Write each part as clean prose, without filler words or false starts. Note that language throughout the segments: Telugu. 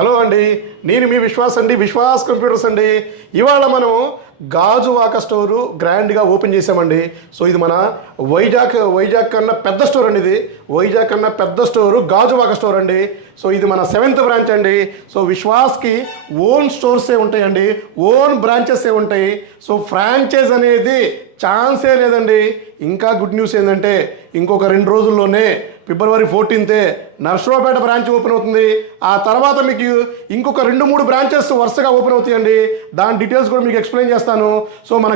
హలో అండి, నేను మీ విశ్వాస్ అండి, విశ్వాస్ కంప్యూటర్స్ అండి. ఇవాళ మనం గాజువాక స్టోరు గ్రాండ్గా ఓపెన్ చేసామండి. సో ఇది మన వైజాగ్ కన్నా పెద్ద స్టోర్ అండి. ఇది వైజాగ్ కన్నా పెద్ద స్టోరు గాజువాక స్టోర్ అండి. సో ఇది మన 7th బ్రాంచ్ అండి. సో విశ్వాస్కి ఓన్ స్టోర్సే ఉంటాయండి, ఓన్ బ్రాంచెసే ఉంటాయి. సో ఫ్రాంచైజ్ అనేది ఛాన్సే లేదండి. ఇంకా గుడ్ న్యూస్ ఏంటంటే ఇంకొక 2 రోజుల్లోనే February 14th Narasaraopet branch open అవుతుంది. ఆ తర్వాత మీకు ఇంకొక 2-3 బ్రాంచెస్ వరుసగా ఓపెన్ అవుతాయండి. దాని డీటెయిల్స్ కూడా మీకు ఎక్స్ప్లెయిన్ చేస్తాను. సో మన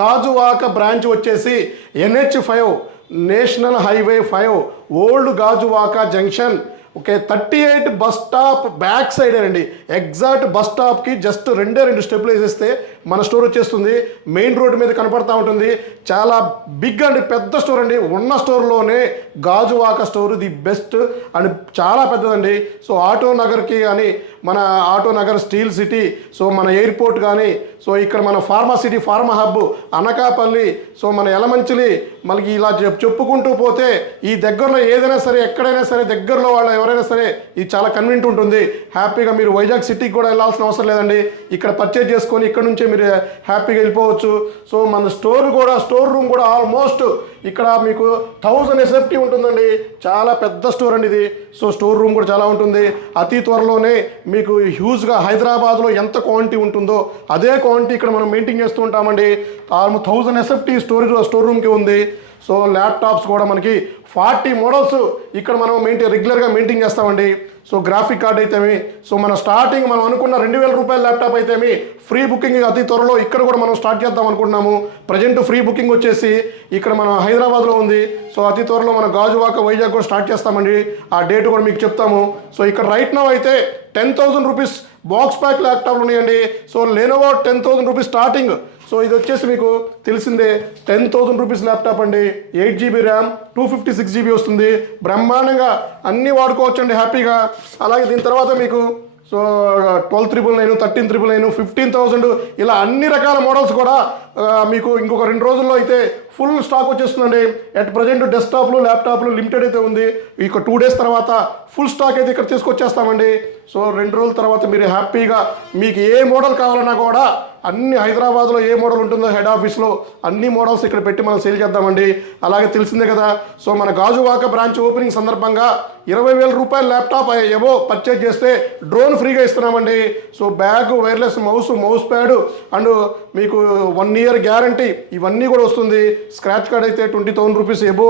గాజువాక బ్రాంచ్ వచ్చేసి NH5 national highway 5 old Gajuwaka junction, okay, 38 bus stop back side అండి. ఎగ్జాక్ట్ బస్ స్టాప్కి జస్ట్ 2 స్టెప్లు వేసేస్తే మన స్టోర్ వచ్చేస్తుంది. మెయిన్ రోడ్ మీద కనపడతా ఉంటుంది. చాలా బిగ్ అండి, పెద్ద స్టోర్ అండి. ఉన్న స్టోర్లోనే Gajuwaka store the best and చాలా పెద్దదండి. సో ఆటో నగర్కి కానీ, మన auto Nagar steel city, so మన ఎయిర్పోర్ట్ కానీ, సో ఇక్కడ మన pharma city, pharma hub, Anakapalli, so మన యలమంచిలి, మనకి ఇలా చెప్పుకుంటూ పోతే ఈ దగ్గరలో ఏదైనా సరే, ఎక్కడైనా సరే, దగ్గరలో వాళ్ళు ఎవరైనా సరే ఇది చాలా కన్వీనియంట్ ఉంటుంది. హ్యాపీగా మీరు వైజాగ్ సిటీకి కూడా వెళ్ళాల్సిన అవసరం లేదండి. ఇక్కడ పర్చేజ్ చేసుకొని ఇక్కడ నుంచే మీరు హ్యాపీగా వెళ్ళిపోవచ్చు. సో మన స్టోర్ రూమ్ కూడా ఆల్మోస్ట్ ఇక్కడ మీకు 1000 SFT ఉంటుందండి. చాలా పెద్ద స్టోర్ అండి ఇది. సో స్టోర్ రూమ్ కూడా చాలా ఉంటుంది. అతి త్వరలోనే మీకు హ్యూజ్గా హైదరాబాద్లో ఎంత క్వాంటిటీ ఉంటుందో అదే క్వాంటిటీ ఇక్కడ మనం మెయింటైన్ చేస్తూ ఉంటామండి. ఆల్మోస్ట్ 1000 SFT స్టోర్ రూమ్కి ఉంది. సో ల్యాప్టాప్స్ కూడా మనకి 40 మోడల్స్ ఇక్కడ మనం రెగ్యులర్గా మెయింటైన్ చేస్తామండి. సో గ్రాఫిక్ కార్డ్ అయితేమి, సో మన స్టార్టింగ్ మనం అనుకున్న 2000 రూపాయల ల్యాప్టాప్ అయితేమి ఫ్రీ బుకింగ్ అతి త్వరలో ఇక్కడ కూడా మనం స్టార్ట్ చేద్దాం అనుకుంటున్నాము. ప్రజెంట్ ఫ్రీ బుకింగ్ వచ్చేసి ఇక్కడ మన హైదరాబాద్లో ఉంది. సో అతి త్వరలో మన గాజువాక వైజాగ్ కూడా స్టార్ట్ చేస్తామండి. ఆ డేట్ కూడా మీకు చెప్తాము. సో ఇక్కడ రైట్ నౌ అయితే 10,000 రూపీస్ బాక్స్ ప్యాక్ ల్యాప్టాప్లు ఉన్నాయండి. So Lenovo 10,000 rupees starting. So ఇది వచ్చేసి మీకు తెలిసిందే 10,000 రూపీస్ ల్యాప్టాప్ అండి. 8GB ర్యామ్, 256GB వస్తుంది. బ్రహ్మాండంగా అన్నీ వాడుకోవచ్చండి హ్యాపీగా. అలాగే దీని తర్వాత మీకు సో 12,999, 13,999, 15,000 ఇలా అన్ని రకాల మోడల్స్ కూడా మీకు ఇంకొక 2 రోజుల్లో అయితే ఫుల్ స్టాక్ వచ్చేస్తుందండి. అట్ ప్రజెంట్ డెస్క్టాప్లు, ల్యాప్టాప్లు లిమిటెడ్ అయితే ఉంది. ఇక 2 డేస్ తర్వాత ఫుల్ స్టాక్ అయితే ఇక్కడ తీసుకొచ్చేస్తామండి. సో 2 రోజుల తర్వాత మీరు హ్యాపీగా మీకు ఏ మోడల్ కావాలన్నా కూడా అన్ని హైదరాబాద్లో ఏ మోడల్ ఉంటుందో హెడ్ ఆఫీస్లో అన్ని మోడల్స్ ఇక్కడ పెట్టి మనం సేల్ చేద్దామండి. అలాగే తెలిసిందే కదా, సో మన గాజువాక బ్రాంచ్ ఓపెనింగ్ సందర్భంగా 20,000 రూపాయల ల్యాప్టాప్ ఏవో పర్చేజ్ చేస్తే డ్రోన్ ఫ్రీగా ఇస్తున్నామండి. So bag, wireless mouse pad and మీకు 1 ఇయర్ గ్యారంటీ ఇవన్నీ కూడా వస్తుంది. స్క్రాచ్ కార్డ్ అయితే 20,000 రూపీస్ ఏబో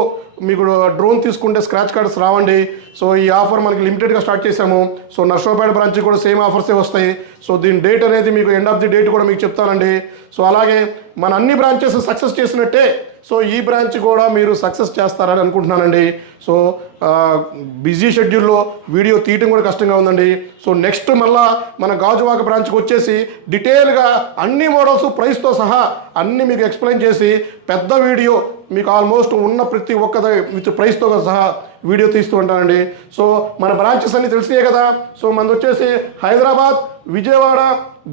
మీకు డ్రోన్ తీసుకుంటే స్క్రాచ్ కార్డ్స్ రావండి. సో ఈ ఆఫర్ మనకి లిమిటెడ్గా స్టార్ట్ చేసాము. సో నర్సరావుపేట బ్రాంచ్కి కూడా సేమ్ ఆఫర్సే వస్తాయి. సో దీని డేట్ అనేది మీకు ఎండ్ ఆఫ్ ది డేట్ కూడా మీకు చెప్తానండి. సో అలాగే మన అన్ని బ్రాంచెస్ సక్సెస్ చేసినట్టే సో ఈ బ్రాంచ్ కూడా మీరు సక్సెస్ చేస్తారని అనుకుంటున్నానండి. సో బిజీ షెడ్యూల్లో వీడియో తీయటం కూడా కష్టంగా ఉందండి. సో నెక్స్ట్ మళ్ళా మన గాజువాక బ్రాంచ్కి వచ్చేసి డీటెయిల్గా అన్ని మోడల్స్ ప్రైస్తో సహా అన్నీ మీకు ఎక్స్ప్లెయిన్ చేసి పెద్ద వీడియో మీకు ఆల్మోస్ట్ ఉన్న ప్రతి ఒక్కది విత్ ప్రైస్తో సహా వీడియో తీస్తూ ఉంటానండి. సో మన బ్రాంచెస్ అన్నీ తెలిసినాయి కదా. సో మనది వచ్చేసి హైదరాబాద్, విజయవాడ,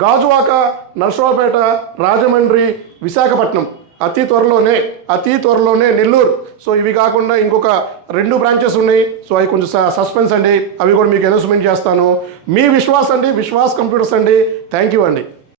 గాజువాక, నర్సరావుపేట, రాజమండ్రి, విశాఖపట్నం, అతి త్వరలోనే నెల్లూరు. సో ఇవి కాకుండా ఇంకొక 2 బ్రాంచెస్ ఉన్నాయి. సో అవి కొంచెం సస్పెన్స్ అండి. అవి కూడా మీకు అనౌన్స్మెంట్ చేస్తాను. మీ విశ్వాస్ అండి, విశ్వాస్ కంప్యూటర్స్ అండి. థ్యాంక్ యూ అండి.